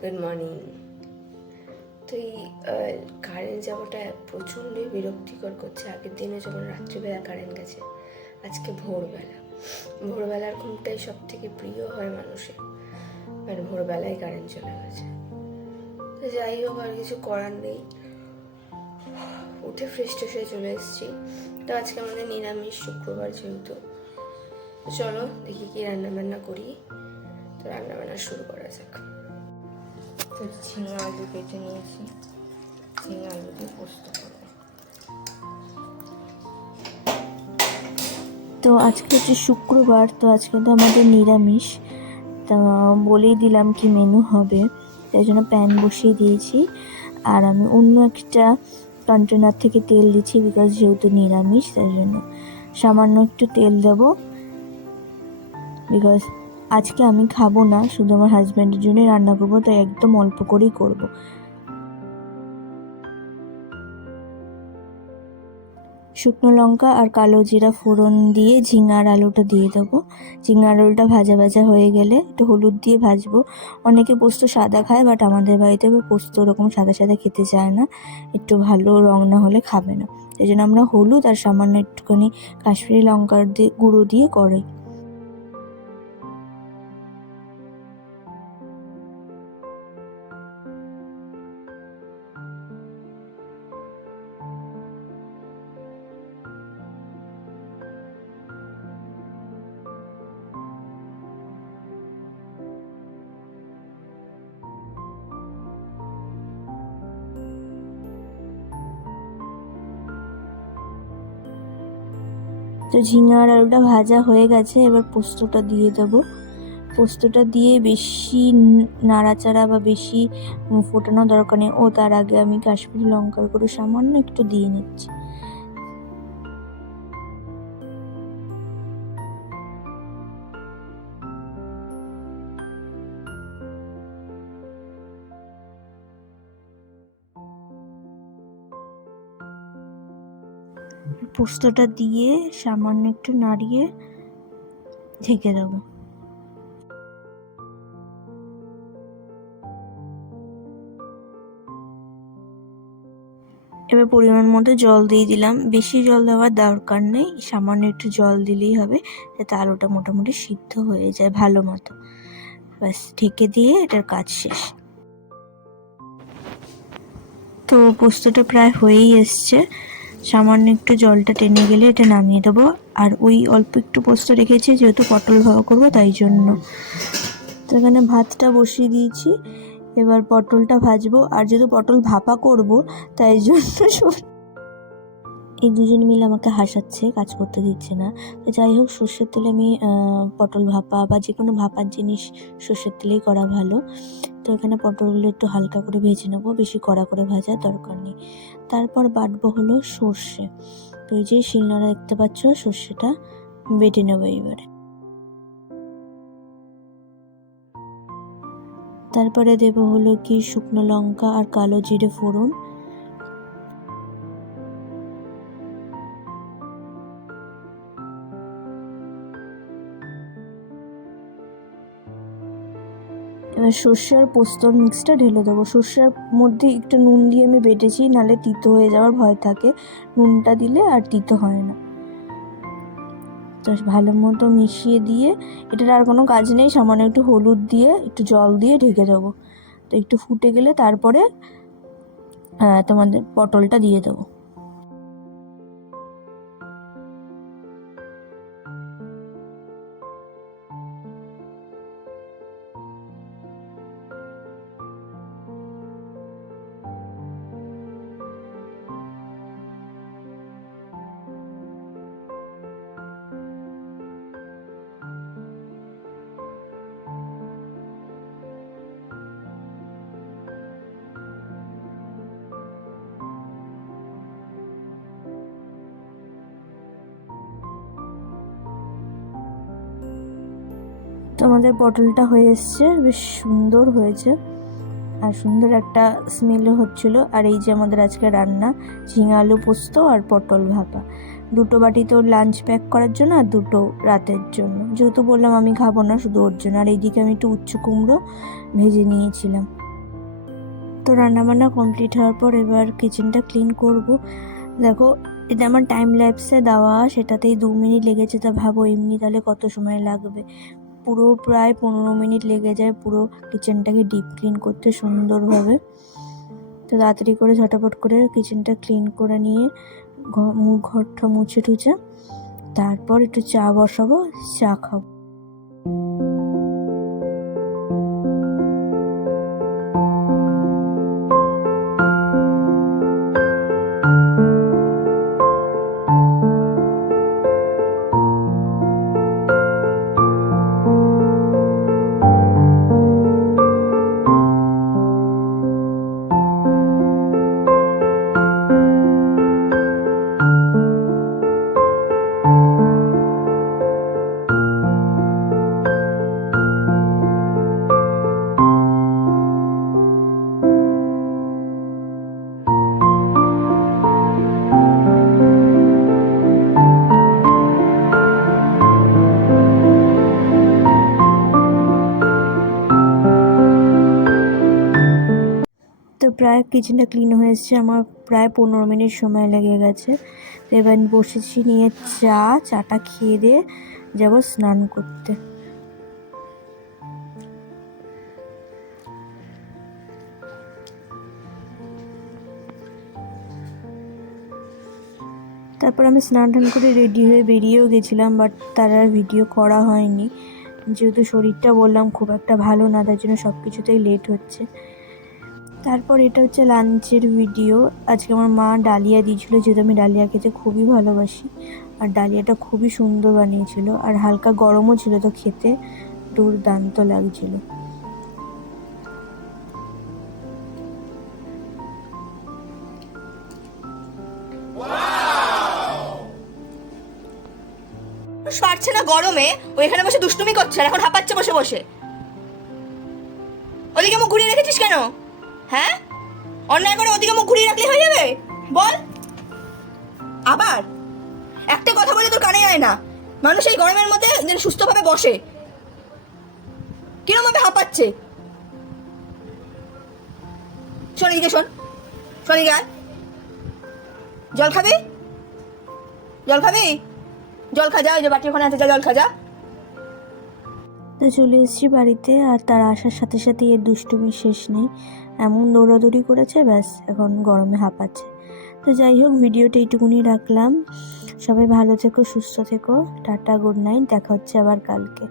Good morning. তো এই current যাওয়াটা প্রচণ্ডই বিরক্তিকর করছে। আগের দিনে যখন রাত্রিবেলা কারেন্ট গেছে, আজকে ভোরবেলার ঘুমটাই সব থেকে প্রিয় হয় মানুষের, আর ভোরবেলায় কারেন্ট চলে গেছে। তো যাই হোক, আর কিছু করার নেই। উঠে ফ্রেশ হয়ে চলে এসেছি। তো আজকে আমাদের নিরামিষ, শুক্রবার যেহেতু। চলো দেখি কি রান্নাবান্না করি। তো রান্নাবান্না শুরু করা যাক। তো ঝিঙে আলু কেটে নিয়েছি, ঝিঙে আলু দিয়ে পোস্ত করবো। তো আজকে হচ্ছে শুক্রবার, তো আজকে তো আমাদের নিরামিষ। তা বলেই দিলাম কি মেনু হবে, তাই জন্য প্যান বসিয়ে দিয়েছি। আর আমি অন্য একটা কন্টেনার থেকে তেল দিচ্ছি, বিকজ যেহেতু নিরামিষ তাই জন্য সামান্য একটু তেল দেবো। বিকজ আজকে আমি খাবো না, শুধু আমার হাজব্যান্ডের জন্যই রান্না করবো, তাই একদম অল্প করেই করবো। শুকনো লঙ্কা আর কালো জিরা ফোড়ন দিয়ে ঝিঙার আলুটা দিয়ে দেবো। ঝিঙার আলুটা ভাজা ভাজা হয়ে গেলে একটু হলুদ দিয়ে ভাজবো। অনেকে পোস্ত সাদা খায়, বাট আমাদের বাড়িতে পোস্ত ওরকম সাদা সাদা খেতে চায় না, একটু ভালো রং না হলে খাবে না। এই জন্য আমরা হলুদ আর সামান্য একটুখানি কাশ্মীরি লঙ্কার গুঁড়ো দিয়ে করি। তো ঝিঙে আর আলুটা ভাজা হয়ে গেছে, এবার পোস্তটা দিয়ে দেবো। পোস্তটা দিয়ে বেশি নাড়াচাড়া বা বেশি ফোটানো দরকার নেই। তার আগে আমি কাশ্মীরি লঙ্কার গুঁড়ো সামান্য একটু দিয়ে নিচ্ছি। পোস্তটা দিয়ে সামান্য একটু নাড়িয়ে ঢেকে দেবো। এবার পরিমাণ মতো জল দিয়ে দিলাম। বেশি জল দেওয়ার দরকার নেই, সামান্য একটু জল দিলেই হবে, যাতে আলুটা মোটামুটি সিদ্ধ হয়ে যায় ভালো মতো। ব্যাস, ঢেকে দিয়ে এটার কাজ শেষ। তো পোস্তটা প্রায় হয়েই এসছে, সামান্য একটু জলটা টেনে গেলে এটা নামিয়ে দেবো। আর ওই অল্প একটু পোস্ত রেখেছি, যেহেতু পটল ভাপা করবো তাই জন্য। তো এখানে ভাতটা বসিয়ে দিয়েছি, এবার পটলটা ভাজবো। আর যেহেতু পটল ভাপা করব তাই জন্য এই দুজন মিলে আমাকে হাসাচ্ছে, কাজ করতে দিচ্ছে না। তো যাই হোক, সর্ষের তেলে আমি পটল ভাপা বা যে কোনো ভাপার জিনিস সর্ষের তেলেই করা ভালো। তো এখানে পটলগুলো একটু হালকা করে ভেজে নেবো, বেশি কড়া করে ভাজার দরকার নেই। তারপর বাটবো হলো সর্ষে। তো এই যে শিলনোড়া দেখতে পাচ্ছ, সর্ষেটা বেটে নেবো এইবারে। তারপরে দেবো হলো কি শুকনো লঙ্কা আর কালো জিরে ফোড়ন। এবার সর্ষে আর পোস্তর মিক্সটা ঢেলে দেবো। সর্ষের মধ্যে একটু নুন দিয়ে আমি বেটেছি, নাহলে তিতো হয়ে যাওয়ার ভয় থাকে। নুনটা দিলে আর তিতো হয় না। তো ভালো মতো মিশিয়ে দিয়ে, এটার আর কোনো কাজ নেই, সামান্য একটু হলুদ দিয়ে একটু জল দিয়ে ঢেকে দেবো। তো একটু ফুটে গেলে তারপরে তোমাদের পটলটা দিয়ে দেবো। তো আমাদের পটলটা হয়ে এসছে, বেশ সুন্দর হয়েছে আর সুন্দর একটা স্মেলও হচ্ছিল। আর এই যে আমাদের আজকে রান্না, ঝিঙে আলু পোস্ত আর পটল ভাপা। দুটো বাটি তো লাঞ্চ প্যাক করার জন্য, আর দুটো রাতের জন্য, যেহেতু বললাম আমি খাবো না, শুধু ওর জন্য। আর এইদিকে আমি একটু উচ্চ কুমড়ো ভেজে নিয়েছিলাম। তো রান্নাবান্না কমপ্লিট হওয়ার পর এবার কিচেনটা ক্লিন করব। দেখো এটা আমার টাইম ল্যাপসে দেওয়া, সেটাতেই 2 মিনিট লেগেছে। তা ভাবো এমনি তাহলে কত সময় লাগবে। পুরো প্রায় 15 মিনিট লেগে যায় পুরো কিচেনটাকে ডিপ ক্লিন করতে সুন্দরভাবে। তো তাড়াতাড়ি করে ঝটাপট করে কিচেনটা ক্লিন করে নিয়ে ঘরটা মুছে টুছে তারপর একটু চা বসাবো, চা খাবো। তো প্রায় কিচেনটা ক্লিন হয়ে এসেছে, আমার প্রায় 15 মিনিট সময় লেগে গেছে। এবার বসেছি নিয়ে চাটা খেয়ে দিয়ে যাব স্নান করতে। তারপর আমি স্নান টান করে রেডি হয়ে বেরিয়েও গেছিলাম, বাট তার আর ভিডিও করা হয়নি, যেহেতু শরীরটা বললাম খুব একটা ভালো না, তার জন্য সব কিছুতেই লেট হচ্ছে। তারপর এটা হচ্ছে লাঞ্চের ভিডিও। আজকে আমার মা ডালিয়া দিয়েছিল, যেহেতু আমি ডালিয়া খেতে খুবই ভালোবাসি, আর ডালিয়াটা খুবই সুন্দর বানিয়েছিল, আর হালকা গরমও ছিল, তো খেতে দুর্দান্ত লাগছিল। পারছে না গরমে, ওইখানে বসে দুষ্টুমি করছে, আর এখন হাঁপাচ্ছে বসে বসে। ওদিকে মুখ ঘুরিয়ে রেখেছিস কেন? হ্যাঁ, অন্যায় করে ওদিকে মুখ ঘুরিয়ে রাখলে হয়ে যাবে? বল। আবার একটা কথা বলে তোর কানে যায় না। মানুষ এই গরমের মধ্যে যেন সুস্থভাবে বসে, কিরম ভাবে হাঁপাচ্ছে। শোন এদিকে, শোন এদিকে আয়। জল খাবি? জল খাবি? জল খা, যা, ওই যে বাটি ওখানে আছে, যা জল খা যা। তো চলে এসেছি বাড়িতে, আর তার আসার সাথে সাথে এর দুষ্টুমি শেষ নেই, এমন দৌড়াদৌড়ি করেছে, ব্যাস এখন গরমে হাঁপাচ্ছে। তো যাই হোক, ভিডিওটা এইটুকুনি রাখলাম। সবাই ভালো থেকো, সুস্থ থেকো, টাটা, গুড নাইট, দেখা হচ্ছে আবার কালকে।